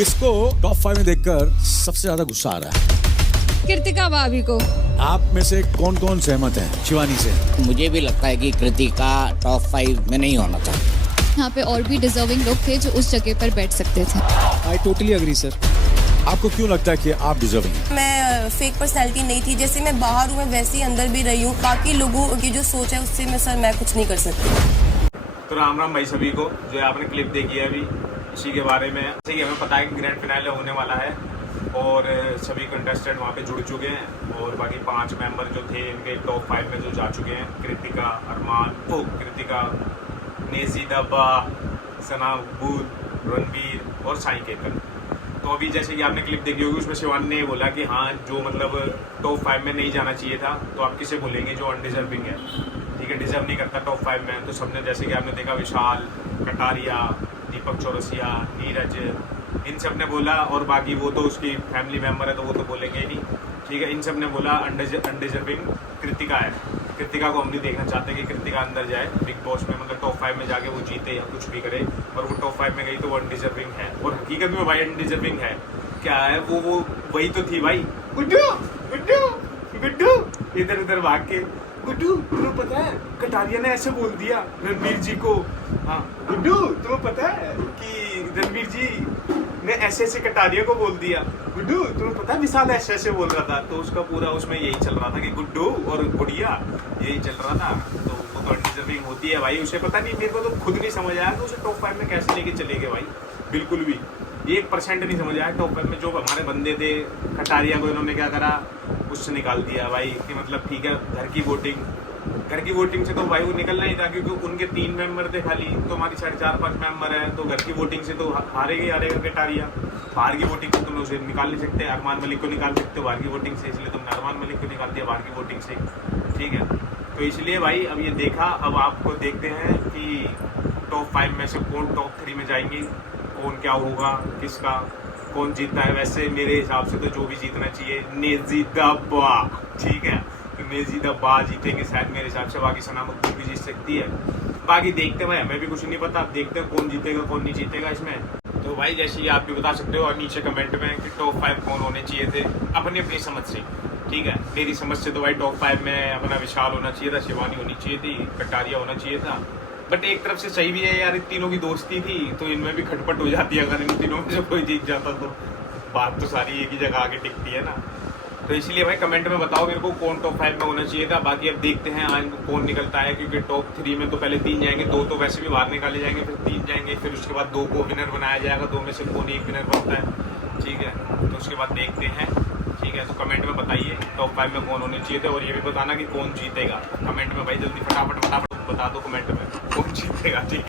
किसको टॉप 5 में देखकर सबसे ज्यादा गुस्सा आ रहा है? कृतिका भाभी को। आप में से कौन कौन सहमत है शिवानी से? मुझे भी लगता है कि कृतिका टॉप 5 में नहीं होना था। यहाँ पे और भी डिजर्विंग लोग थे जो उस जगह पर बैठ सकते थे। I totally agree sir. आपको क्यों लगता है कि आप डिजर्विंग हैं? मैं फेक पर्सनैलिटी नहीं थी, जैसे मैं बाहर हूँ मैं वैसे ही अंदर भी रही हूँ। बाकी लोगों की जो सोच है उससे मैं कुछ नहीं कर सकती। तो राम राम भाई सभी को, जो आपने क्लिप देखी है अभी इसी के बारे में। जैसे कि हमें पता है कि ग्रैंड फिनाले होने वाला है और सभी कंटेस्टेंट वहाँ पे जुड़ चुके हैं और बाकी 5 मेंबर जो थे इनके टॉप 5 में जो जा चुके हैं, कृतिका, अरमान, कृतिका, नेजी दब्बा, सना कपूर, रणवीर और साई केतन। तो अभी जैसे कि आपने क्लिप देखी होगी उसमें शिवानी ने बोला कि हाँ जो मतलब टॉप 5 में नहीं जाना चाहिए था, तो आप किसे बोलेंगे जो अनडिजर्विंग है, ठीक है, डिजर्व नहीं करता टॉप 5 में। तो सबने जैसे कि आपने देखा विशाल, कटारिया, दीपक चौरसिया, नीरज, इन सब ने बोला और बाकी वो तो उसकी फैमिली मेम्बर है तो वो तो बोलेंगे ही नहीं, ठीक है। इन सब ने बोला अनडिजर्विंग कृतिका है। कृतिका को हम नहीं देखना चाहते कि कृतिका अंदर जाए बिग बॉस में, मतलब टॉप 5 में जाके वो जीते या कुछ भी करे, और वो टॉप 5 में गई तो वो अनडिजर्विंग है। और हकीकत में भाई अनडिजर्विंग है क्या है, वो वही तो थी भाई। गुड्डू गुड्डू गुड्डू इधर उधर भाग के, गुड्डू तुम्हें पता है कटारिया ने ऐसे बोल दिया रणवीर जी को, हाँ गुड्डू तुम्हें पता है कि रणवीर जी ने ऐसे ऐसे कटारिया को बोल दिया, गुड्डू तुम्हें पता है विशाल ऐसे ऐसे बोल रहा था। तो उसका पूरा उसमें यही चल रहा था कि गुड्डू और गुड़िया यही चल रहा था। तो वो तो अनडिजर्विंग होती है भाई, उसे पता नहीं, मेरे को तो खुद नहीं समझ आया कि उसे टॉप 5 में कैसे लेके चले गए भाई। बिल्कुल भी 1% नहीं समझ आया टॉप 5 में। जो हमारे बंदे थे कटारिया को इन्होंने क्या करा, उससे निकाल दिया भाई कि मतलब ठीक है घर की वोटिंग से तो भाई वो निकलना ही था, क्योंकि उनके 3 मेंबर थे खाली, तो हमारी 4.5-5 मेंबर है, तो घर की वोटिंग से तो हारेगा कटारिया। बाहर की वोटिंग से तुम उसे निकाल नहीं सकते। अरमान मलिक को निकाल सकते हो बाहर की वोटिंग से, इसलिए तुमने अरमान मलिक को निकाल दिया बाहर की वोटिंग से, ठीक है। तो इसलिए भाई अब ये देखा, अब आपको देखते हैं कि टॉप 5 में से कौन टॉप 3 में जाएंगे, कौन क्या होगा, किसका कौन जीतता है। वैसे मेरे हिसाब से तो जो भी जीतना चाहिए नेजी दब्बा, ठीक है, तो नेजी दब्बा जीतेंगे शायद मेरे हिसाब से। बाकी सना मकबूल भी जीत सकती है, बाकी देखते हैं भाई, हमें भी कुछ नहीं पता, देखते हैं कौन जीतेगा कौन नहीं जीतेगा इसमें। तो भाई जैसे आप भी बता सकते हो और नीचे कमेंट में कि टॉप 5 कौन होने चाहिए थे अपनी अपनी समझ से, ठीक है। मेरी समझ से तो भाई टॉप 5 में अपना विशाल होना चाहिए था, शिवानी होनी चाहिए थी, कटारिया होना चाहिए था। बट एक तरफ से सही भी है यार, इन तीनों की दोस्ती थी तो इनमें भी खटपट हो जाती है, अगर इन तीनों में से कोई जीत जाता तो बात तो सारी एक ही जगह आके टिकती है ना। तो इसलिए भाई कमेंट में बताओ मेरे को कौन टॉप 5 में होना चाहिए था। बाकी अब देखते हैं आज कौन निकलता है, क्योंकि टॉप 3 में तो पहले 3 जाएंगे, 2 तो वैसे भी बाहर निकाले जाएंगे, फिर 3 जाएंगे, फिर उसके बाद 2 को विनर बनाया जाएगा, 2 में से कौन एक विनर बनता है, ठीक है। तो उसके बाद देखते हैं, ठीक है। तो कमेंट में बताइए टॉप 5 में कौन होने चाहिए थे, और ये भी बताना कि कौन जीतेगा। कमेंट में भाई जल्दी फटाफट बता दो कमेंट में कौन जीतेगा, ठीक है।